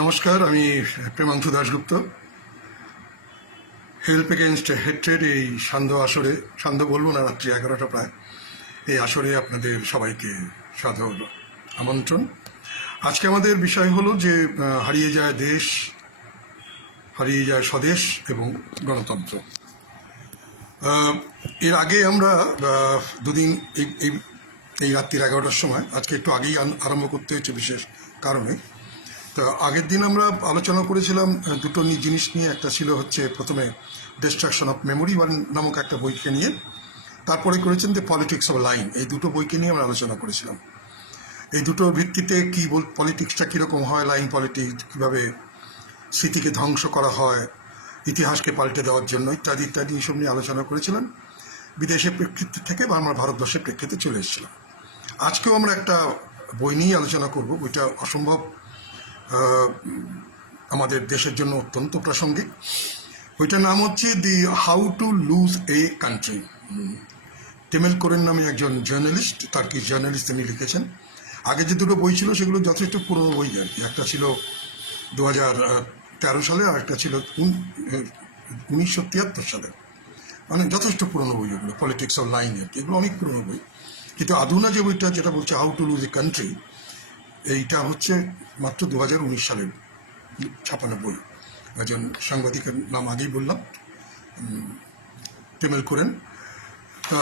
নমস্কার, আমি Premanshu Dasgupta. Help against hatred এই সান্ধ্য আসরে, সান্ধ্য বলব না, রাত্রি এগারোটা প্রায়, এই আসরে আপনাদের সবাইকে সাদর আমন্ত্রণ। আজকে আমাদের বিষয় হলো যে হারিয়ে যায় দেশ, হারিয়ে যায় স্বদেশ এবং গণতন্ত্র। এর আগে আমরা দুদিন এই এই রাত্রির এগারোটার সময়, আজকে একটু আগেই আরম্ভ করতে হয়েছে বিশেষ কারণে। তো আগের দিন আমরা আলোচনা করেছিলাম দুটো জিনিস নিয়ে। একটা ছিল হচ্ছে প্রথমে ডিস্ট্রাকশন অফ মেমোরি বা নামক একটা বইকে নিয়ে। তারপরে করেছেন দ্য পলিটিক্স অফ লাইন এই দুটো বইকে নিয়ে আমরা আলোচনা করেছিলাম। এই দুটোর ভিত্তিতে কী বল পলিটিক্সটা কীরকম হয় লাইন পলিটিক্স কীভাবে স্মৃতিকে ধ্বংস করা হয়, ইতিহাসকে পাল্টে দেওয়ার জন্য ইত্যাদি ইত্যাদি এইসব নিয়ে আলোচনা করেছিলাম। বিদেশের প্রেক্ষিতে থেকে বা আমরা ভারতবর্ষের প্রেক্ষিতে চলে এসেছিলাম। আজকেও আমরা একটা বই নিয়ে আলোচনা করব। বইটা অসম্ভব আমাদের দেশের জন্য অত্যন্ত প্রাসঙ্গিক। বইটার নাম হচ্ছে the how to lose a country Temelkuran নামে একজন জার্নালিস্ট, তার কি জার্নালিস্ট তিনি লিখেছেন। আগে যে দুটো বই ছিল সেগুলো যথেষ্ট পুরনো বই আর কি। একটা ছিল দু হাজার তেরো সালে আর একটা ছিল উনিশশো তিয়াত্তর সালে। মানে যথেষ্ট পুরনো বই ওগুলো পলিটিক্স অফ লাইন আর কি। এগুলো অনেক পুরনো বই। কিন্তু আধুনা যে বইটা, যেটা বলছে how to lose a country এইটা হচ্ছে মাত্র দু হাজার উনিশ সালের ছাপানো বই একজন সাংবাদিকের নাম আগেই বললাম টেমেল করেন। তা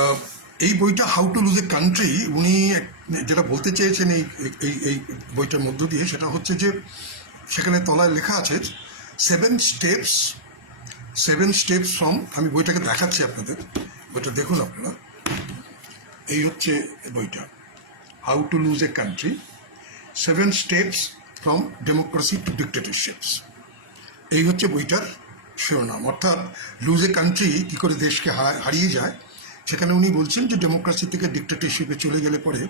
এই বইটা how to lose a country উনি যেটা বলতে চেয়েছেন এই এই এই বইটার মধ্য দিয়ে, সেটা হচ্ছে যে সেখানে তলায় লেখা আছে seven steps seven steps from আমি বইটাকে দেখাচ্ছি আপনাদের। বইটা দেখুন আপনারা। এই হচ্ছে বইটা। How to lose a country seven steps from democracy to dictatorships. এই হচ্ছে বইটার শিরোনাম। অর্থাৎ লুজ এ কান্ট্রি কী করে দেশকে হারিয়ে যায়, সেখানে উনি বলছেন যে ডেমোক্রেসি থেকে ডিক্টেটরশিপে চলে গেলে পরে,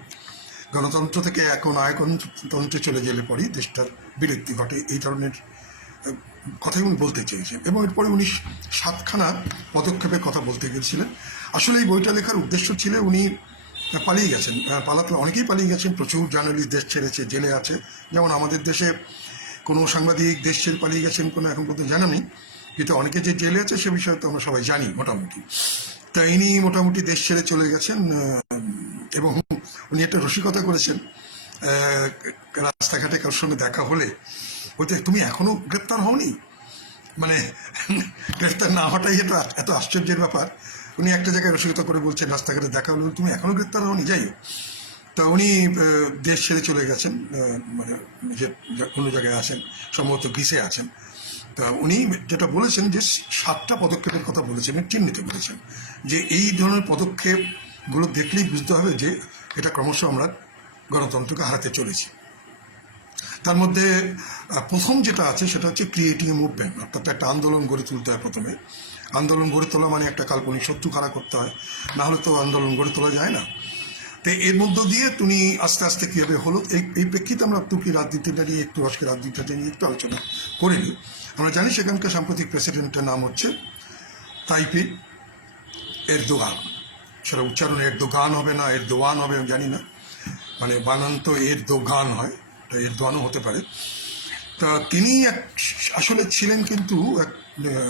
গণতন্ত্র থেকে এখন আয়কনতন্ত্রে চলে গেলে পরেই দেশটার বিলুপ্তি ঘটে। এই ধরনের কথাই উনি বলতে চেয়েছেন। এবং এরপরে উনি সাতখানা পদক্ষেপের কথা বলতে গেছিলেন আসলে এই বইটা লেখার উদ্দেশ্য ছিল উনি পালিয়ে গেছেন। পালাতে অনেকেই পালিয়ে গেছেন, প্রচুর জার্নালিস্ট দেশ ছেড়েছে, জেলে আছে। যেমন আমাদের দেশে কোনো সাংবাদিক দেশ ছেড়ে পালিয়ে গেছেন কোনো এখন পর্যন্ত জানা নেই। কিন্তু অনেকে যে জেলে আছে সে বিষয়ে তো আমরা সবাই জানি মোটামুটি। তা ইনি মোটামুটি দেশ ছেড়ে চলে গেছেন এবং উনি একটা রসিকতা করেছেন রাস্তাঘাটে কারোর সঙ্গে দেখা হলে। বলতে, তুমি এখনও গ্রেপ্তার হওনি? মানে গ্রেফতার না হওয়াটাই এত এত আশ্চর্যের ব্যাপার। উনি একটা জায়গায় রসিকতা করে বলছেন, রাস্তাঘাটে দেখা হলো। তুমি এখনও গ্রেপ্তার হওনি? যাই হোক। তা উনি দেশ ছেড়ে চলে গেছেন মানে যে অন্য জায়গায় আছেন সম্ভবত গ্রিসে আছেন। তা উনি যেটা বলেছেন যে সাতটা পদক্ষেপের কথা বলেছেন চিহ্নিত করেছেন যে এই ধরনের পদক্ষেপগুলো দেখলেই বুঝতে হবে যে এটা ক্রমশ আমরা গণতন্ত্রকে হারাতে চলেছি। তার মধ্যে প্রথম যেটা আছে সেটা হচ্ছে ক্রিয়েটিং মুভমেন্ট অর্থাৎ একটা আন্দোলন গড়ে তুলতে হয় প্রথমে। আন্দোলন গড়ে তোলা মানে একটা কাল্পনিক শত্রু খাড়া করতে হয়। না হলে তো আন্দোলন গড়ে তোলা যায় না। তো এর মধ্য দিয়ে তুমি আস্তে আস্তে কীভাবে হলো, এই এই প্রেক্ষিতে আমরা তুর্কি রাজনীতিটা নিয়ে একটু তুরস্কের রাজনীতিটা নিয়ে একটু আলোচনা করিনি আমরা জানি সেখানকার সাম্প্রতিক প্রেসিডেন্টের নাম হচ্ছে তাইপে এরদোগান। সেটা উচ্চারণ এরদোগান হবে না, এরদোয়ান হবে আমি জানি না। মানে বানান তো এর দোগান হয়, তা এর দোয়ানও হতে পারে। তা তিনি এক, আসলে ছিলেন কিন্তু এক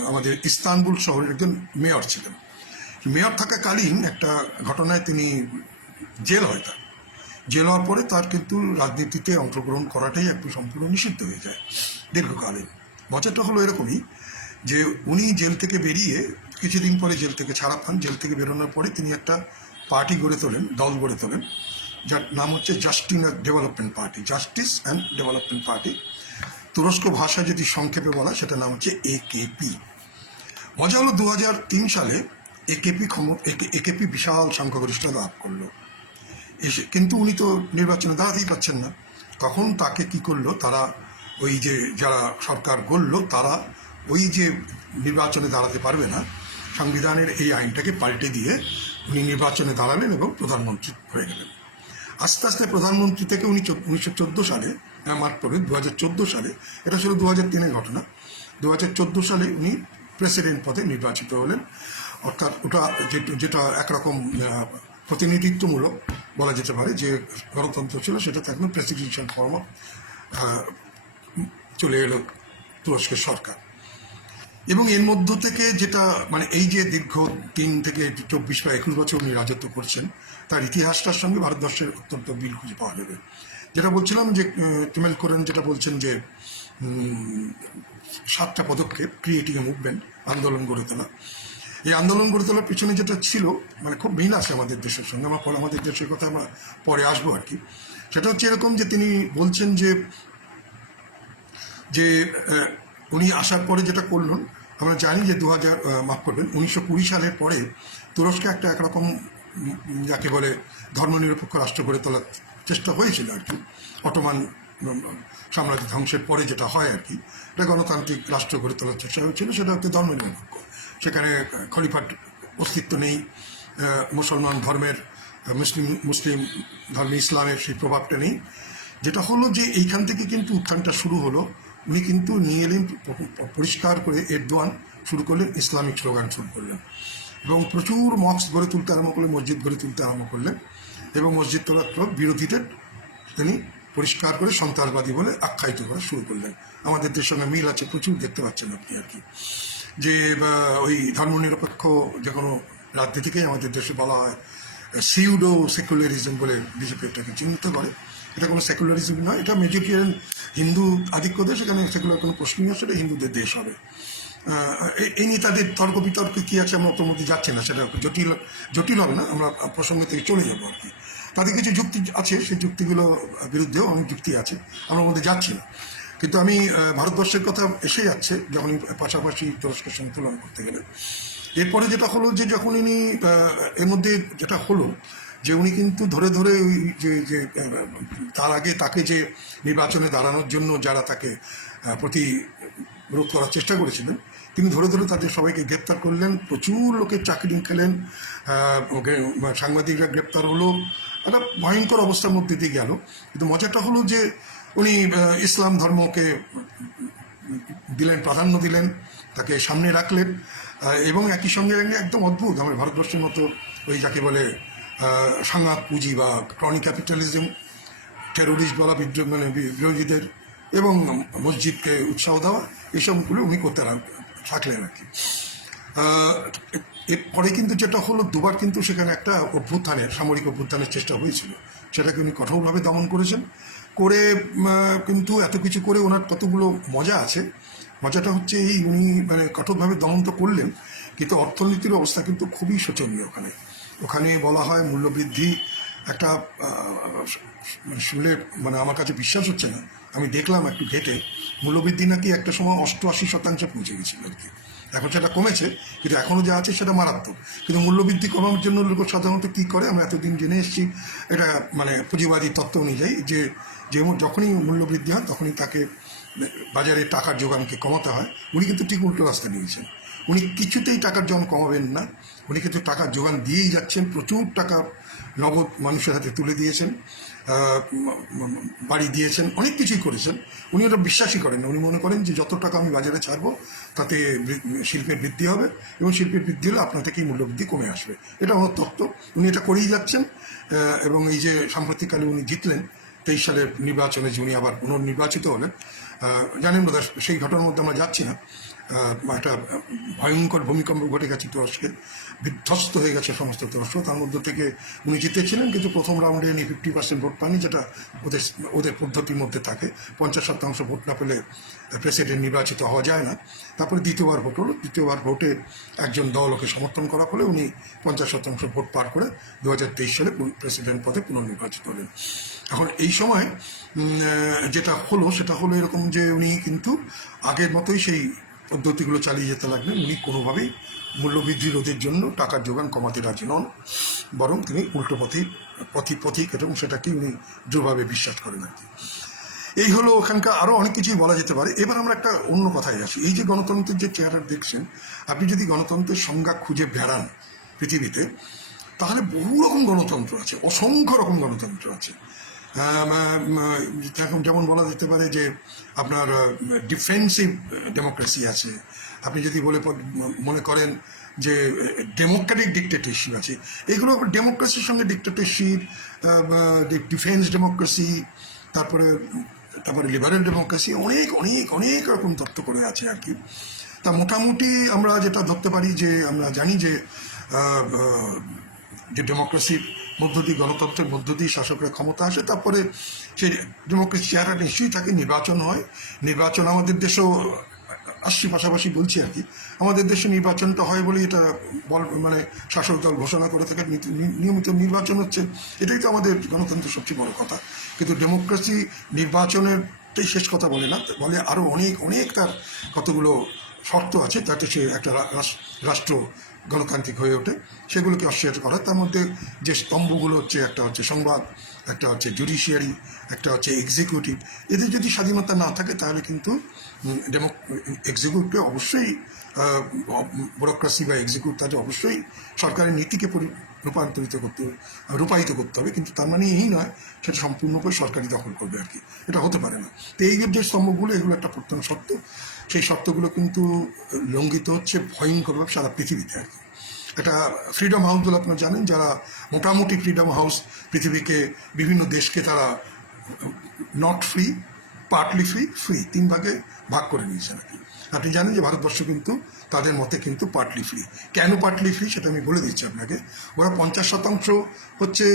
আমাদের ইস্তানবুল শহরের একজন মেয়র ছিলেন। মেয়র থাকাকালীন একটা ঘটনায় তিনি জেল হয় তার। জেল হওয়ার পরে তার কিন্তু রাজনীতিতে অংশগ্রহণ করাটাই একটু সম্পূর্ণ নিষিদ্ধ হয়ে যায় দীর্ঘকালীন। মজাটা হলো এরকমই যে উনি জেল থেকে বেরিয়ে কিছুদিন পরে জেল থেকে ছাড়া পান। জেল থেকে বেরোনোর পরে তিনি একটা পার্টি গড়ে তোলেন, দল গড়ে তোলেন, যার নাম হচ্ছে justice development party, justice and development party. তুরস্ক ভাষায় যদি সংক্ষেপে বলা সেটা নাম হচ্ছে একেপি মজা হলো দু সালে একেপি ক্ষম একেপি বিশাল সংখ্যাগরিষ্ঠতা লাভ করল। এসে কিন্তু উনি তো নির্বাচনে দাঁড়াতেই পারছেন না। তখন তাকে কি করল, তারা ওই যে যারা সরকার গড়ল, তারা ওই যে নির্বাচনে দাঁড়াতে পারবে না, সংবিধানের এই আইনটাকে পাল্টে দিয়ে উনি নির্বাচনে দাঁড়ালেন এবং প্রধানমন্ত্রী হয়ে গেলেন। আস্তে আস্তে প্রধানমন্ত্রী থেকে উনি উনিশশো চোদ্দ সালে মার্চ পরে দু হাজার চোদ্দ সালে, এটা ছিল দু হাজার তিনের ঘটনা। দু হাজার চোদ্দ সালে উনি প্রেসিডেন্ট পদে নির্বাচিত হলেন। অর্থাৎ ওটা যেটা একরকম প্রতিনিধিত্বমূলক বলা যেতে পারে, যে গণতন্ত্র ছিল, সেটা একদম প্রেসিডেন্সিয়াল ফর্ম চলে এলো তুরস্কের সরকার। এবং এর মধ্য থেকে যেটা মানে এই যে দীর্ঘ তিন থেকে চব্বিশ বা একুশ বছর উনি রাজত্ব করছেন, তার ইতিহাসটার সঙ্গে ভারতবর্ষের অত্যন্ত বিল খুঁজে পাওয়া যাবে। যেটা বলছিলাম যে টিমেল কোরেন যেটা বলছেন যে সাতটা পদক্ষেপ ক্রিয়েটিং এ মুভমেন্ট আন্দোলন গড়ে তোলা। এই আন্দোলন গড়ে তোলার পিছনে যেটা ছিল মানে খুব মিল আছে আমাদের দেশের সঙ্গে, আমার পরে আমাদের দেশের কথা আমরা পরে আসব আর কি। সেটা হচ্ছে এরকম যে, তিনি বলছেন যে যে উনি আসার পরে যেটা করলেন, আমরা জানি যে দু হাজার মাফ করবেন, উনিশশো কুড়ি সালের পরে তুরস্কে একটা একরকম যাকে বলে ধর্মনিরপেক্ষ রাষ্ট্র গড়ে তোলার চেষ্টা হয়েছিল আর কি। অটোমান সাম্রাজ্য ধ্বংসের পরে যেটা হয় আর কি, এটা গণতান্ত্রিক রাষ্ট্র গড়ে তোলার চেষ্টা হয়েছিল, সেটা হচ্ছে ধর্মনিরপেক্ষ। সেখানে খলিফাট অস্তিত্ব নেই মুসলমান ধর্মের মুসলিম মুসলিম ধর্মে ইসলামের সেই প্রভাবটা নেই। যেটা হলো যে এইখান থেকে কিন্তু উত্থানটা শুরু হলো, উনি কিন্তু নিয়ে এলেন পরিষ্কার করে এরদোয়ান শুরু করলেন, ইসলামিক স্লোগান শুরু করলেন। এবং প্রচুর মক্স গড়ে তুলতে আরম্ভ করলেন, মসজিদ গড়ে তুলতে আরম্ভ করলেন। এবং মসজিদ তোলার বিরোধীদের তিনি পরিষ্কার করে সন্ত্রাসবাদী বলে আখ্যায়িত করা শুরু করলেন। আমাদের দেশের সঙ্গে মিল আছে, প্রচুর দেখতে পাচ্ছেন আপনি আর কি। যে ওই ধর্মনিরপেক্ষ যে কোনো রাজনীতিকেই আমাদের দেশে বলা হয় সিউডো সেকুলারিজম বলে বিজেপি এটাকে চিহ্নিত করে। এটা কোনো সেকুলারিজম নয়, এটা মেজরিটিয়ান হিন্দু আধিক্য দেশ, এখানে সেকুলার কোনো প্রশ্নই আসে এটা হিন্দুদের দেশ হবে। এই নিয়ে তাদের তর্ক বিতর্ক কী আছে আমরা অত মধ্যে যাচ্ছি না, সেটা জটিল জটিল হবে না, আমরা প্রসঙ্গ থেকে চলে যাব আর কি। তাদের কিছু যুক্তি আছে সেই যুক্তিগুলো বিরুদ্ধেও অনেক যুক্তি আছে আমরা মধ্যে যাচ্ছি না। কিন্তু আমি ভারতবর্ষের কথা এসে যাচ্ছে যখন পাশাপাশি তুরস্কের সঙ্গে তুলনা করতে গেলে। এরপরে যেটা হলো যে যখন ইনি এর মধ্যে যেটা হলো যে উনি কিন্তু ধরে ধরে ওই যে যে তার আগে তাকে যে নির্বাচনে দাঁড়ানোর জন্য যারা তাকে আহ, প্রতিরোধ করার চেষ্টা করেছিলেন তিনি ধরে ধরে তাদের সবাইকে গ্রেপ্তার করলেন প্রচুর লোকের চাকরি খেলেন সাংবাদিকরা গ্রেপ্তার হলো একটা ভয়ঙ্কর অবস্থার মধ্যে দিয়ে গেল। কিন্তু মজাটা হলো যে উনি ইসলাম ধর্মকে দিলেন, প্রাধান্য দিলেন, তাকে সামনে রাখলেন এবং একই সঙ্গে একদম অদ্ভুত, আমাদের ভারতবর্ষের মতো ওই যাকে বলে সাংঘাত পুঁজি বা ক্রনি ক্যাপিটালিজম টেরোরিস্ট বলা বিদ্রোহ মানে বিরোধীদের এবং মসজিদকে উৎসাহ দেওয়া এইসবগুলো উনি করতে থাকলেন আর কি। এরপরে কিন্তু যেটা হলো, দুবার কিন্তু সেখানে একটা অভ্যুত্থানের, সামরিক অভ্যুত্থানের চেষ্টা হয়েছিল। সেটাকে উনি কঠোরভাবে দমন করেছেন। করে কিন্তু এত কিছু করে ওনার কতগুলো মজা আছে। মজাটা হচ্ছে এই উনি মানে কঠোরভাবে দমন তো করলেন, কিন্তু অর্থনীতির অবস্থা কিন্তু খুবই শোচনীয় ওখানে। ওখানে বলা হয় মূল্যবৃদ্ধি একটা মানে শুনলে মানে আমার কাছে বিশ্বাস হচ্ছে না। আমি দেখলাম একটু ঘেটে, মূল্যবৃদ্ধি নাকি একটা সময় অষ্টআশি শতাংশে পৌঁছে গেছিল আর কি। এখন সেটা কমেছে, কিন্তু এখনও যা আছে সেটা মারাত্মক। কিন্তু মূল্যবৃদ্ধি কমানোর জন্য লোক সাধারণত কী করে? আমরা এতদিন জেনে এসেছি এটা মানে পুঁজিবাদী তত্ত্ব অনুযায়ী যে যেমন যখনই মূল্যবৃদ্ধি হয় তখনই তাকে বাজারে টাকার যোগানকে কমাতে হয়। উনি কিন্তু ঠিক উল্টো রাস্তা নিয়েছেন উনি কিছুতেই টাকার যোগান কমাবেন না। উনি কিন্তু টাকার যোগান দিয়েই যাচ্ছেন, প্রচুর টাকা নগদ মানুষের হাতে তুলে দিয়েছেন বাড়ি দিয়েছেন, অনেক কিছুই করেছেন। উনি ওটা বিশ্বাসই করেন উনি মনে করেন যে যত টাকা আমি বাজারে ছাড়বো, তাতে শিল্পের বৃদ্ধি হবে এবং শিল্পের বৃদ্ধি হলে আপনার থেকেই মূল্যবৃদ্ধি কমে আসবে। এটা আমার তত্ত্ব। উনি এটা করেই যাচ্ছেন এবং এই যে সাম্প্রতিককালে উনি জিতলেন, তেইশ সালের নির্বাচনে যে উনি আবার পুনর্নির্বাচিত হলেন জানেন বোধ সেই ঘটনার মধ্যে আমরা যাচ্ছি না। একটা ভয়ঙ্কর ভূমিকম্প ঘটে গেছে তুরস্কে। বিধ্বস্ত হয়ে গেছে সমস্ত তুরস্ক। তার মধ্যে থেকে উনি জিতেছিলেন, কিন্তু প্রথম রাউন্ডে উনি ফিফটি পার্সেন্ট ভোট পাননি, যেটা ওদের ওদের পদ্ধতির মধ্যে থাকে। পঞ্চাশ শতাংশ ভোট না পেলে প্রেসিডেন্ট নির্বাচিত হওয়া যায় না। তারপরে দ্বিতীয়বার ভোট হলো। দ্বিতীয়বার ভোটে একজন দল ওকে সমর্থন করা ফলে উনি পঞ্চাশ শতাংশ ভোট পার করে দু হাজার তেইশ সালে প্রেসিডেন্ট পদে পুনর্নির্বাচিত হলেন। এখন এই সময় যেটা হলো, সেটা হলো এরকম যে উনি কিন্তু আগের মতোই সেই পদ্ধতিগুলো চালিয়ে যেতে লাগলেন। উনি কোনোভাবেই মূল্যবৃদ্ধি রোধের জন্য টাকার যোগান কমাতে রাজি নন, বরং তিনি উল্টো পথেই পথি, পথিক এবং সেটাকে উনি দৃঢ়ভাবে বিশ্বাস করেন আর কি। এই হলো ওখানকার আরও অনেক কিছুই বলা যেতে পারে। এবার আমরা একটা অন্য কথায় আসি। এই যে গণতন্ত্রের যে চেহারা দেখছেন, আপনি যদি গণতন্ত্রের সংজ্ঞা খুঁজে বেড়ান পৃথিবীতে, তাহলে বহু রকম গণতন্ত্র আছে, অসংখ্য রকম গণতন্ত্র আছে। যেমন বলা যেতে পারে যে আপনার ডিফেন্সিভ ডেমোক্রেসি আছে। আপনি যদি বলে মনে করেন যে ডেমোক্রেটিক ডিক্টেটরশিপ আছে, এগুলো ডেমোক্রেসির সঙ্গে ডিক্টেটরশিপ ডিফেন্স ডেমোক্রেসি তারপরে তারপরে লিবারেল ডেমোক্রেসি অনেক অনেক অনেক রকম তত্ত্ব করে আছে আর কি। তা মোটামুটি আমরা যেটা ধরতে পারি যে, আমরা জানি যে যে ডেমোক্রেসির মধ্য দিয়ে গণতন্ত্রের মধ্য দিয়ে শাসকরা ক্ষমতা আসে, তারপরে সেই ডেমোক্রেসি চেহারা নিশ্চয়ই থাকে নির্বাচন হয়। নির্বাচন আমাদের দেশেও আসছি পাশাপাশি বলছি আর কি। আমাদের দেশে নির্বাচনটা হয় বলে এটা বল মানে শাসক দল ঘোষণা করে থাকে নিয়মিত নির্বাচন হচ্ছে। এটাই তো আমাদের গণতন্ত্রের সবচেয়ে বড় কথা। কিন্তু ডেমোক্রেসি নির্বাচনেরটাই শেষ কথা বলে না, বলে আরও অনেক অনেক তার কতগুলো শর্ত আছে যাতে সে একটা রাষ্ট্র গণতান্ত্রিক হয়ে ওঠে, সেগুলোকে অস্বীকার করা তার মধ্যে যে স্তম্ভগুলো হচ্ছে, একটা হচ্ছে সংবাদ, একটা হচ্ছে জুডিশিয়ারি একটা হচ্ছে এক্সিকিউটিভ এদের যদি স্বাধীনতা না থাকে, তাহলে কিন্তু ডেমো এক্সিকিউটিভে অবশ্যই ব্যুরোক্রাসি বা এক্সিকিউটিভ তাদের অবশ্যই সরকারের নীতিকে রূপান্তরিত করতে রূপায়িত করতে হবে। কিন্তু তার মানে এই নয়, সেটা সম্পূর্ণভাবে সরকারি দখল করবে আর কি। এটা হতে পারে না। তো এই যে স্তম্ভগুলো, এগুলো একটা প্রত্যন্ত সত্য। সেই সত্যগুলো কিন্তু লঙ্ঘিত হচ্ছে ভয়ঙ্করভাবে সারা পৃথিবীতে আর কি। এটা ফ্রিডম হাউসগুলো আপনারা জানেন, যারা মোটামুটি ফ্রিডম হাউস পৃথিবীকে বিভিন্ন দেশকে তারা not free partly free free তিন ভাগে ভাগ করে নিয়েছে নাকি আপনি জানেন যে ভারতবর্ষ কিন্তু তাদের মতে কিন্তু পার্টলি ফ্রি কেন পার্টলি ফ্রি সেটা আমি বলে দিচ্ছি আপনাকে। ওরা পঞ্চাশ শতাংশ হচ্ছে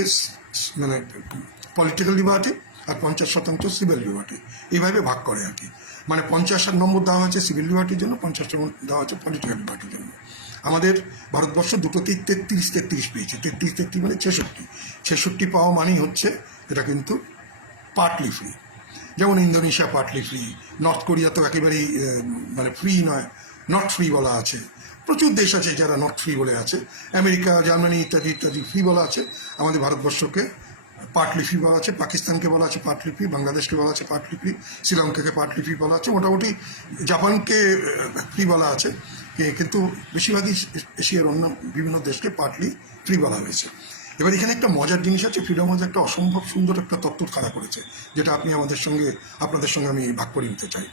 মানে পলিটিক্যাল লিবার্টি আর পঞ্চাশ শতাংশ সিভিল লিবার্টি এইভাবে ভাগ করে আর কি। মানে পঞ্চাশ নম্বর দেওয়া হয়েছে সিভিল লিবার্টির জন্য, পঞ্চাশ নম্বর দেওয়া হয়েছে পলিটিক্যাল লিবার্টির জন্য। আমাদের ভারতবর্ষ দুটোতেই তেত্রিশ তেত্রিশ পেয়েছে। তেত্রিশ তেত্রিশ মানে ছেষট্টি। ছেষট্টি পাওয়া মানেই হচ্ছে এটা কিন্তু পার্টলি ফ্রি যেমন Indonesia partly free North Korea তো একেবারেই মানে ফ্রি নয় নট ফ্রি বলা আছে। প্রচুর দেশ আছে যারা নট ফ্রি বলে আছে। আমেরিকা, জার্মানি ইত্যাদি ইত্যাদি ফ্রি বলা আছে। আমাদের ভারতবর্ষকে পার্টলি ফ্রি বলা আছে, পাকিস্তানকে বলা আছে পার্টলি ফ্রি বাংলাদেশকে বলা আছে পার্টলি ফ্রি শ্রীলঙ্কাকে পার্টলি ফ্রি বলা আছে, মোটামুটি জাপানকে ফ্রি বলা আছে কিন্তু বেশিরভাগই এশিয়ার অন্য বিভিন্ন দেশকে পার্টলি ফ্রি বলা হয়েছে। এবার এখানে একটা মজার জিনিস আছে, ফ্রিডম হাউস একটা অসম্ভব সুন্দর একটা তত্ত্ব খাড়া করেছে, যেটা আপনি আমাদের সঙ্গে, আপনাদের সঙ্গে আমি ভাগ করে নিতে চাই।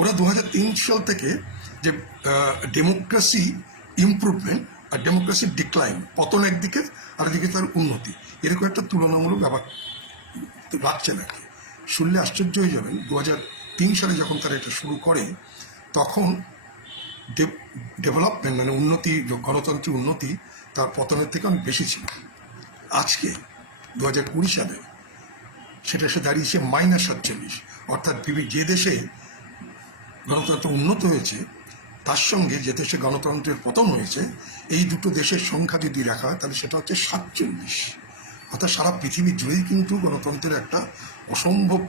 ওরা দু হাজার তিন সাল থেকে যে ডেমোক্রেসি ইমপ্রুভমেন্ট আর ডেমোক্রেসির ডিক্লাইন পতন একদিকে আর একদিকে তার উন্নতি। এরকম একটা তুলনামূলক ব্যাপার রাখছে নাকি? শুনলে আশ্চর্য হয়ে যাবেন দু তিন সালে যখন তারা এটা শুরু করে, তখন ডেভেলপমেন্ট মানে উন্নতি, গণতন্ত্রের উন্নতি তার পতনের থেকে অনেক বেশি ছিল। আজকে দু হাজার কুড়ি সালে, সেটা এসে দাঁড়িয়েছে মাইনাস সাতচল্লিশ। অর্থাৎ যে দেশে গণতন্ত্র উন্নত হয়েছে তার সঙ্গে যে দেশে গণতন্ত্রের পতন হয়েছে, এই দুটো দেশের সংখ্যা যদি হয়, তাহলে সেটা হচ্ছে সাতচল্লিশ। অর্থাৎ সারা পৃথিবী জুড়েই কিন্তু গণতন্ত্রের একটা অসম্ভব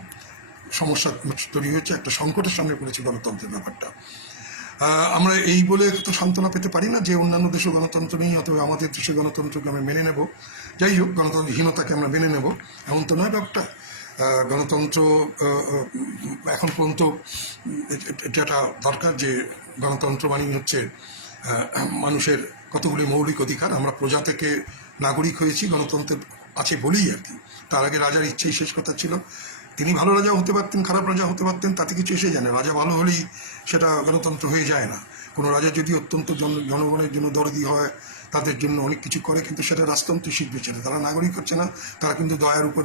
সমস্যা তৈরি হয়েছে, একটা সংকটের সামনে পড়েছে গণতন্ত্রের ব্যাপারটা। আমরা এই বলে তো সান্ত্বনা পেতে পারি না যে অন্যান্য দেশে গণতন্ত্র নেই, অথবা আমাদের দেশে গণতন্ত্রকে আমরা মেনে নেব। যাই হোক, গণতন্ত্রহীনতাকে আমরা মেনে নেব, এমন তো নয় ব্যাপারটা। গণতন্ত্র এখন পর্যন্ত যেটা দরকার যে গণতন্ত্র মানেই হচ্ছে মানুষের কতগুলি মৌলিক অধিকার আমরা প্রজা থেকে নাগরিক হয়েছি, গণতন্ত্রের আছে বলেই আর কি। তার আগে রাজার ইচ্ছেই শেষ কথা ছিল। তিনি ভালো রাজা হতে পারতেন, খারাপ রাজা হতে পারতেন, তাতে কিছু এসে যায় না। রাজা ভালো হলেই সেটা গণতন্ত্র হয়ে যায় না। কোনো রাজা যদি অত্যন্ত জন, জনগণের জন্য দরদি হয়, তাদের জন্য অনেক কিছু করে, কিন্তু সেটা রাজতন্ত্র শিখবে সেটা তারা নাগরিক হচ্ছে না, তারা কিন্তু দয়ার উপর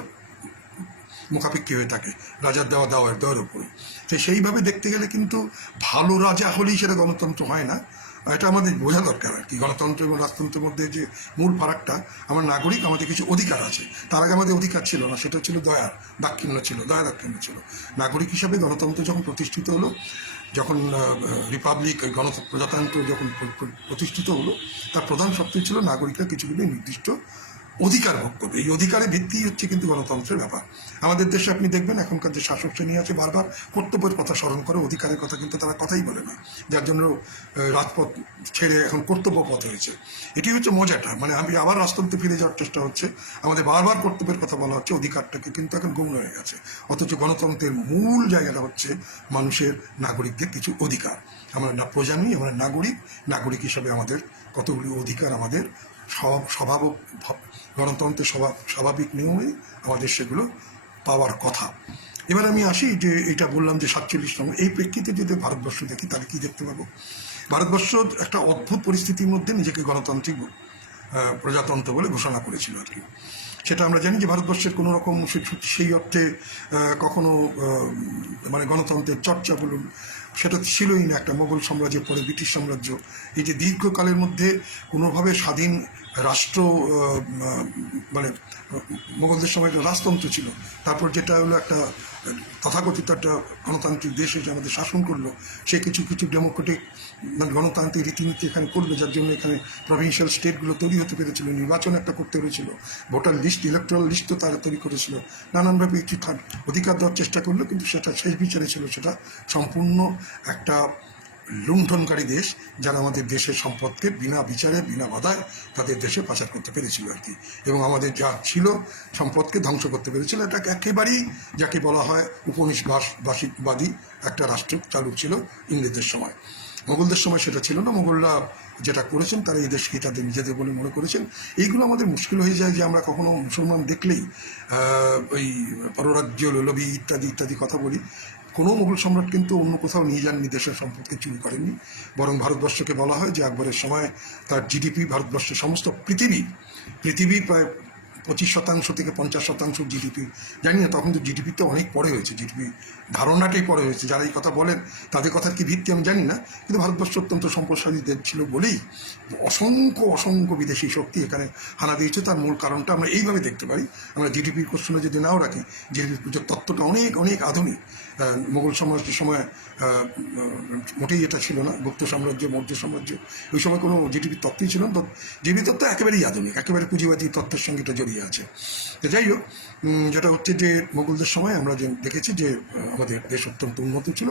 মুখাপেক্ষি হয়ে থাকে। রাজার দেওয়া দেওয়ার দেওয়ার উপরে। তো সেইভাবে দেখতে গেলে কিন্তু ভালো রাজা হলেই সেটা গণতন্ত্র হয় না। এটা আমাদের বোঝা দরকার আর কি। গণতন্ত্র এবং রাজতন্ত্রের মধ্যে যে মূল ফারাকটা, আমার নাগরিক, আমাদের কিছু অধিকার আছে। তার আগে আমাদের অধিকার ছিল না, সেটা ছিল দয়ার। দাক্ষিণ্য ছিল, দয়া দাক্ষিণ্য ছিল। নাগরিক হিসাবে গণতন্ত্র যখন প্রতিষ্ঠিত হলো, যখন রিপাবলিক গণ প্রজাতন্ত্র যখন প্র- প্র- প্রতিষ্ঠিত হলো, তার প্রধান শর্ত ছিল নাগরিকরা কিছুগুলি নির্দিষ্ট অধিকার ভোগ করবে। এই অধিকারের ভিত্তি হচ্ছে কিন্তু গণতন্ত্রের ব্যাপার। আমাদের দেশে আপনি দেখবেন, এখনকার যে শাসক শ্রেণি আছে, বারবার কর্তব্যের কথা স্মরণ করে, অধিকারের কথা কিন্তু তারা কথাই বলে না। যার জন্য রাজপথ ছেড়ে এখন কর্তব্য পথ হয়েছে এটি হচ্ছে মজাটা। মানে আমি আবার রাজতন্ত্রে ফিরে যাওয়ার চেষ্টা হচ্ছে। আমাদের বারবার কর্তব্যের কথা বলা হচ্ছে, অধিকারটাকে কিন্তু এখন গৌণ হয়ে গেছে। অথচ গণতন্ত্রের মূল জায়গাটা হচ্ছে মানুষের নাগরিকদের কিছু অধিকার। আমরা না প্রজা আমরা নাগরিক। নাগরিক হিসাবে আমাদের কতগুলি অধিকার আমাদের স্বভাব গণতন্ত্রের স্বভাব, স্বাভাবিক নিয়মে আমাদের সেগুলো পাওয়ার কথা। এবার আমি আসি যে এটা বললাম যে সাতচল্লিশ নম্বর। এই প্রেক্ষিতে যদি ভারতবর্ষ দেখি, তাহলে কি দেখতে পাবো? ভারতবর্ষ একটা অদ্ভুত পরিস্থিতির মধ্যে নিজেকে গণতান্ত্রিক প্রজাতন্ত্র বলে ঘোষণা করেছিল আর কি। সেটা আমরা জানি যে ভারতবর্ষের কোনো রকম সেই অর্থে কখনো মানে গণতন্ত্রের চর্চা বলুন সেটা ছিলই না একটা মোগল সাম্রাজ্যের পরে ব্রিটিশ সাম্রাজ্য। এই যে দীর্ঘকালের মধ্যে কোনোভাবে স্বাধীন রাষ্ট্র মানে মোগলদের সময় একটা রাজতন্ত্র ছিল। তারপর যেটা হলো একটা তথাকথিত একটা গণতান্ত্রিক দেশে যে আমাদের শাসন করল, সে কিছু কিছু ডেমোক্রেটিক মানে গণতান্ত্রিক রীতিনীতি এখানে করবে, যার জন্য এখানে প্রভিন্সিয়াল স্টেটগুলো তৈরি হতে পেরেছিল, নির্বাচন একটা করতে পেরেছিল, ভোটার লিস্ট ইলেকট্রাল লিস্ট তো তারা তৈরি করেছিল, নানানভাবে একটি অধিকার দেওয়ার চেষ্টা করল, কিন্তু সেটা শেষ বিচারে ছিল, সেটা সম্পূর্ণ একটা লুণ্ঠনকারী দেশ যারা আমাদের দেশের সম্পদকে বিনা বিচারে, বিনা বাধায় তাদের দেশে পাচার করতে পেরেছিল আর কি। এবং আমাদের যা ছিল সম্পদকে ধ্বংস করতে পেরেছিল, এটা একেবারেই যাকে বলা হয় উপনিষবাসবাদী একটা রাষ্ট্র চালু ছিল ইংরেজদের সময়। মোগলদের সময় সেটা ছিল না। মোগলরা যেটা করেছেন তারা এই দেশকে তাদের নিজেদের বলে মনে করেছেন। এইগুলো আমাদের মুশকিল হয়ে যায় যে আমরা কখনো মুসলমান দেখলেই ওই পররাজ্য লোলবি ইত্যাদি ইত্যাদি কথা বলি। কোনো মুঘল সম্রাট কিন্তু অন্য কোথাও নিয়ে যাননি দেশের সম্পদকে চুরি করেননি। বরং ভারতবর্ষকে বলা হয় যে আকবরের সময় তার জিডিপি ভারতবর্ষের সমস্ত পৃথিবী পৃথিবীর প্রায় পঁচিশ শতাংশ থেকে পঞ্চাশ শতাংশ জিডিপি জানি না, তখন তো জিডিপিতে অনেক পরে হয়েছে জিডিপি ধারণাটাই পরে হয়েছে। যারা এই কথা বলেন, তাদের কথার কি ভিত্তি আমি জানি না, কিন্তু ভারতবর্ষ অত্যন্ত সম্পদশালী দেশ ছিল বলেই অসংখ্য অসংখ্য বিদেশি শক্তি এখানে হানা দিয়েছে। তার মূল কারণটা আমরা এইভাবে দেখতে পারি। আমরা জিডিপির কোশ্চনে যদি নাও রাখি জিডিপির পুজোর তত্ত্বটা অনেক অনেক আধুনিক। মোগল সাম্রাজ্যের সময় মোটেই এটা ছিল না। গুপ্ত সাম্রাজ্য, মৌর্য সাম্রাজ্য, ওই সময় কোনো জিডিপির তত্ত্বই ছিল না। জিডিপি তত্ত্ব একেবারেই আধুনিক, একেবারে পুঁজিবাদী তত্ত্বের সঙ্গে এটা জড়িয়ে আছে। যাই হোক যেটা হচ্ছে যে মোগলদের সময় আমরা যে দেখেছি যে আমাদের দেশ অত্যন্ত উন্নত ছিল।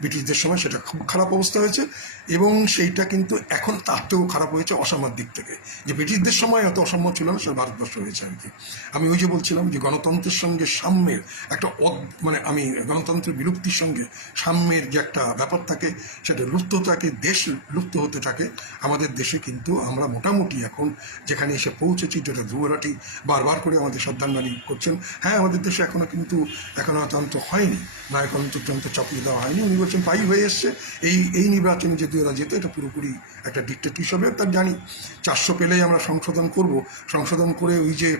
ব্রিটিশদের সময় সেটা খুব খারাপ অবস্থা হয়েছে এবং সেইটা কিন্তু এখন তার থেকেও খারাপ হয়েছে অসামার দিক থেকে। যে ব্রিটিশদের সময় এত অসাম্য ছিল না, সেটা ভারতবর্ষ হয়েছে আর কি। আমি ওই যে বলছিলাম যে গণতন্ত্রের সঙ্গে সাম্যের একটা মানে আমি গণতন্ত্রের বিলুপ্তির সঙ্গে সাম্যের যে একটা ব্যাপার থাকে, সেটা লুপ্ত থাকে, দেশ লুপ্ত হতে থাকে, আমাদের দেশে কিন্তু আমরা মোটামুটি এখন যেখানে এসে পৌঁছেছি, যেটা ধ্রুবরাটি বারবার করে আমাদের শ্রদ্ধাঞ্জলি করছেন হ্যাঁ আমাদের দেশে এখনও কিন্তু, এখনও তন্ত্র হয়নি না এখন তন্ত্র চাপিয়ে দেওয়া হয়নি। উনি বলছেন পাই হয়ে এসছে। এই এই নির্বাচনে যদি ওরা যেত এটা পুরোপুরি একটা ডিক্টেট হিসাবে তার জানি, চারশো পেলেই আমরা সংশোধন করব। সংশোধন করে ওই যে,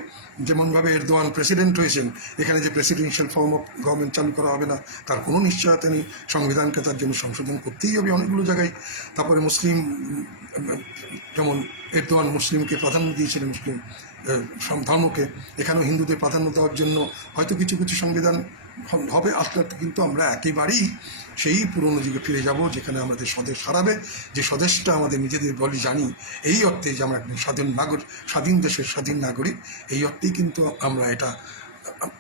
যেমনভাবে এরদোয়ান প্রেসিডেন্ট হয়েছেন, এখানে যে প্রেসিডেন্সিয়াল ফর্ম অফ গভর্নমেন্ট চালু করা হবে না, তার কোনো নিশ্চয়তা নেই। সংবিধানকে তার জন্য সংশোধন করতেই হবে অনেকগুলো জায়গায়। তারপরে মুসলিম, যেমন এরদোয়ান মুসলিমকে প্রাধান্য দিয়েছিলেন মুসলিম ধর্মকে এখানেও হিন্দুদের প্রাধান্য দেওয়ার জন্য হয়তো কিছু কিছু সংবিধান হবে। আস্তে আস্তে কিন্তু আমরা একেবারেই সেই পুরনো যুগে ফিরে যাব, যেখানে আমাদের স্বদেশ হারাবে। যে স্বদেশটা আমাদের নিজেদের বলি জানি, এই অর্থে যে আমরা একজন স্বাধীন নাগরিক, স্বাধীন দেশের স্বাধীন নাগরিক, এই অর্থেই কিন্তু আমরা এটা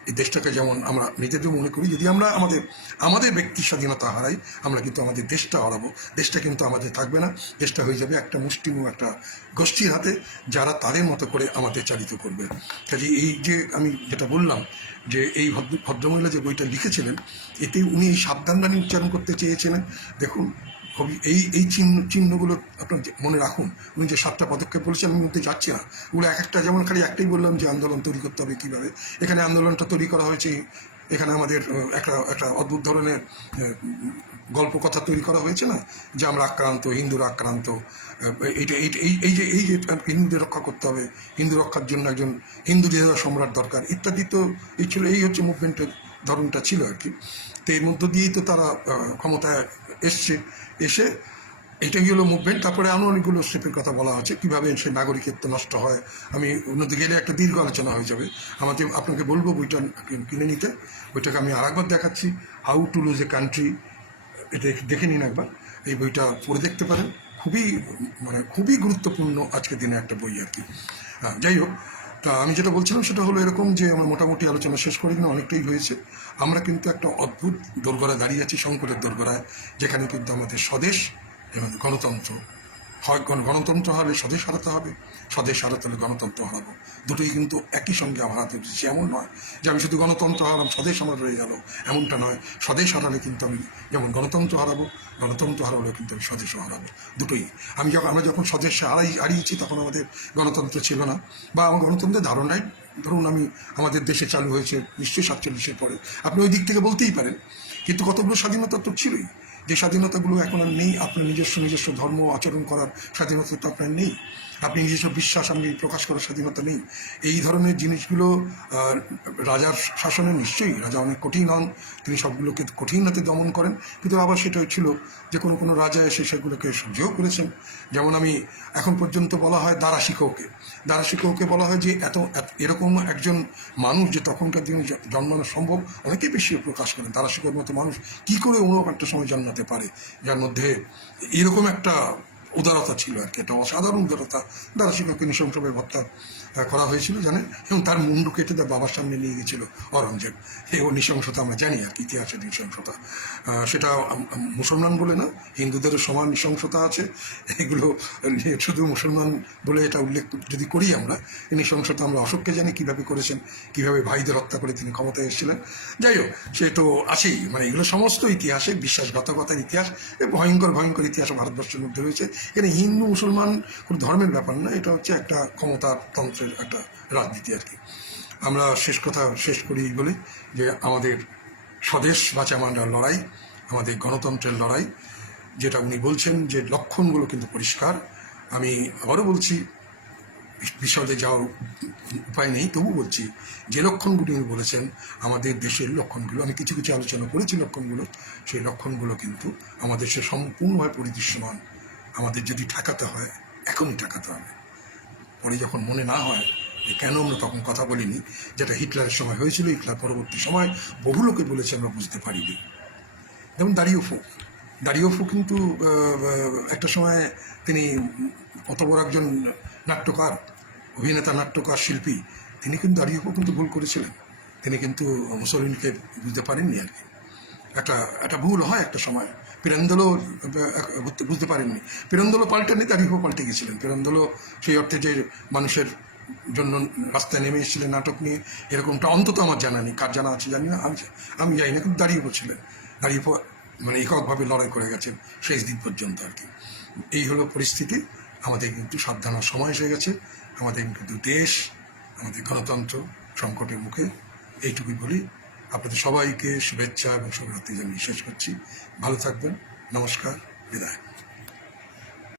এই দেশটাকে যেমন আমরা নিজেদের মনে করি, যদি আমরা আমাদের আমাদের ব্যক্তির স্বাধীনতা হারাই, আমরা কিন্তু আমাদের দেশটা হারাবো। দেশটা কিন্তু আমাদের থাকবে না। দেশটা হয়ে যাবে একটা মুষ্টিম একটা গোষ্ঠীর হাতে, যারা তাদের মতো করে আমাদের চালিত করবে। কাজে এই যে আমি যেটা বললাম, যে এই ভদ্র ভদ্রমহিলা যে বইটা লিখেছিলেন, এতে উনি এই সাবধানবাণী উচ্চারণ করতে চেয়েছিলেন। দেখুন কবি, এই এই চিহ্ন, চিহ্নগুলো আপনার মনে রাখুন। উনি যে সাতটা পদক্ষেপ বলেছেন, আমি মধ্যে যাচ্ছি না। ওগুলো এক একটা, যেমন খালি একটাই বললাম যে আন্দোলন তৈরি করতে হবে কীভাবে। এখানে আন্দোলনটা তৈরি করা হয়েছে, এখানে আমাদের একটা একটা অদ্ভুত ধরনের গল্প কথা তৈরি করা হয়েছে না? যে আমরা আক্রান্ত, হিন্দুরা আক্রান্ত এইটা এই এই এই যে এই যে হিন্দুদের রক্ষা করতে হবে, হিন্দু রক্ষার জন্য একজন হিন্দু জেলা সম্রাট দরকার, ইত্যাদি তো এই ছিল, এই হচ্ছে মুভমেন্টের ধরনটা ছিল আর কি। তো এর মধ্য দিয়েই তো তারা ক্ষমতায় এসছে। এসে এটাই হলো মুভমেন্ট তারপরে আরও অনেকগুলো স্টেপের কথা বলা আছে। কীভাবে সে নাগরিকত্ব নষ্ট হয়। আমি অন্যদিকে গেলে একটা দীর্ঘ আলোচনা হয়ে যাবে। আমাকে, আপনাকে বলব বইটা কিনে নিতে। বইটাকে আমি আরেকবার দেখাচ্ছি। How to lose a country এটা দেখে নিন একবার। এই বইটা পড়ে দেখতে পারেন। খুবই মানে খুবই গুরুত্বপূর্ণ আজকের দিনে একটা বই আর কি। যাই হোক তা আমি যেটা বলছিলাম সেটা হলো এরকম যে আমার মোটামুটি আলোচনা শেষ করে কিনা অনেকটাই হয়েছে। আমরা কিন্তু একটা অদ্ভুত দোরগোড়ায় দাঁড়িয়ে আছি, সংকটের দোরগোড়ায়, যেখানে কিন্তু আমাদের স্বদেশ এবং গণতন্ত্র হয়, গণ- গণতন্ত্র হবে, স্বদেশ হারাতে হবে। স্বদেশ হলে গণতন্ত্র হারাবো। দুটোই কিন্তু একই সঙ্গে আমার হাতে উঠেছে। এমন নয় যে আমি শুধু গণতন্ত্র হারাম স্বদেশ আমার রয়ে গেল। এমনটা নয়। স্বদেশ হারালে কিন্তু আমি যেমন গণতন্ত্র হারাবো, গণতন্ত্র হারালে কিন্তু আমি স্বদেশও হারাবো। দুটোই। আমি যখন, আমরা যখন স্বদেশ হারাই, হারিয়েছি তখন আমাদের গণতন্ত্র ছিল না। বা আমার গণতন্ত্রের ধারণাই, ধরুন আমি আমাদের দেশে চালু হয়েছে নিশ্চয়ই সাতচল্লিশের পরে। আপনি ওই দিক থেকে বলতেই পারেন। কিন্তু কতগুলো স্বাধীনতা তো ছিলই। যে স্বাধীনতাগুলো এখন আর নেই, আপনার নিজস্ব নিজস্ব ধর্ম আচরণ করার স্বাধীনতা তো আপনার নেই। আপনি যেসব বিশ্বাস, আমি প্রকাশ করার স্বাধীনতা নেই। এই ধরনের জিনিসগুলো রাজার শাসনে নিশ্চয়ই রাজা অনেক কঠিন হন, তিনি সবগুলোকে কঠিন হাতে দমন করেন। কিন্তু আবার সেটা ছিল যে কোনো কোনো রাজা এসে সেগুলোকে সহ্যও করেছেন। যেমন আমি এখন পর্যন্ত বলা হয় দারাশিকোকে। দারাশিকোকে বলা হয় যে এত এরকম একজন মানুষ যে তখনকার দিনে জন্মানো সম্ভব, অনেকে বেশি প্রকাশ করেন। দারাশিকোর মতো মানুষ কি করে একটা সময় জন্মাতে পারে? যার মধ্যে এরকম একটা উদারতা ছিল আর কি, একটা অসাধারণ উদারতা। দারাশিকোকে নৃশংসভাবে হত্যা করা হয়েছিল, জানেন? এবং তার মুন্ডু কেটে তার বাবার সামনে নিয়ে গেছিল অরঙ্গজেব ও নৃশংসতা, আমরা জানি আর কি, ইতিহাসের নৃশংসতা। সেটা মুসলমান বলে না, হিন্দুদেরও সমান নৃশংসতা আছে। এগুলো শুধু মুসলমান বলে এটা উল্লেখ যদি করি আমরা এই নৃশংসতা আমরা অশোককে জানি কীভাবে করেছেন, কীভাবে ভাইদের হত্যা করে তিনি ক্ষমতায় এসেছিলেন। যাই হোক, সে তো আছেই। মানে এগুলো সমস্ত ইতিহাসে বিশ্বাসঘাতকতার ইতিহাস ভয়ঙ্কর ভয়ঙ্কর ইতিহাস ভারতবর্ষের মধ্যে রয়েছে। এখানে হিন্দু, মুসলমান কোনো ধর্মের ব্যাপার না, এটা হচ্ছে একটা ক্ষমতার তন্ত্রের একটা রাজনীতি আর কি। আমরা শেষ কথা শেষ করি বলে যে আমাদের স্বদেশ বাঁচামান্ডার লড়াই, আমাদের গণতন্ত্রের লড়াই, যেটা উনি বলছেন যে লক্ষণগুলো কিন্তু পরিষ্কার। আমি আবারও বলছি, বিশদে যাওয়ার উপায় নেই, তবু বলছি যে লক্ষণগুলি উনি বলেছেন, আমাদের দেশের লক্ষণগুলো, আমি কিছু কিছু আলোচনা করেছি লক্ষণগুলো, সেই লক্ষণগুলো কিন্তু আমাদের সে সম্পূর্ণভাবে পরিদৃশ্যমান। আমাদের যদি ঠেকাতে হয়, এখনই ঠেকাতে হবে। পরে যখন মনে না হয় যে কেন আমরা তখন কথা বলিনি, যেটা হিটলারের সময় হয়েছিল, হিটলার পরবর্তী সময় বহু লোকে বলেছে আমরা বুঝতে পারিনি। যেমন দাঁড়িয়েফু দাঁড়িয়েফু কিন্তু একটা সময় তিনি কত বড় একজন নাট্যকার, অভিনেতা, নাট্যকার, শিল্পী, তিনি কিন্তু দাঁড়িয়েফু কিন্তু ভুল করেছিলেন। তিনি কিন্তু মুসলিনকে বুঝতে পারেননি আর কি। একটা একটা ভুল হয় একটা সময়। পিরান্দলও বুঝতে- পারেননি। পিরন্দলও পাল্টেনি দাঁড়িয়েও পাল্টে গেছিলেন। পিরন্দলও সেই অর্থে যে মানুষের জন্য রাস্তায় নেমে এসেছিলেন নাটক নিয়ে, এরকমটা অন্তত আমার জানা নেই। কার জানা আছে জানি না। আমি আমি জানি না, কিন্তু দাঁড়িয়ে পড়ছিলেন। দাঁড়িয়ে মানে এককভাবে লড়াই করে গেছেন শেষ দিন পর্যন্ত আর কি। এই হলো পরিস্থিতি। আমাদের কিন্তু সাবধানের সময় এসে গেছে। আমাদের কিন্তু দেশ, আমাদের গণতন্ত্র সংকটের মুখে, এইটুকুই বলি। আপনাদের সবাইকে শুভেচ্ছা এবং শুভরাত্রি জানিয়ে শেষ করছি। ভালো থাকবেন। নমস্কার। বিদায়।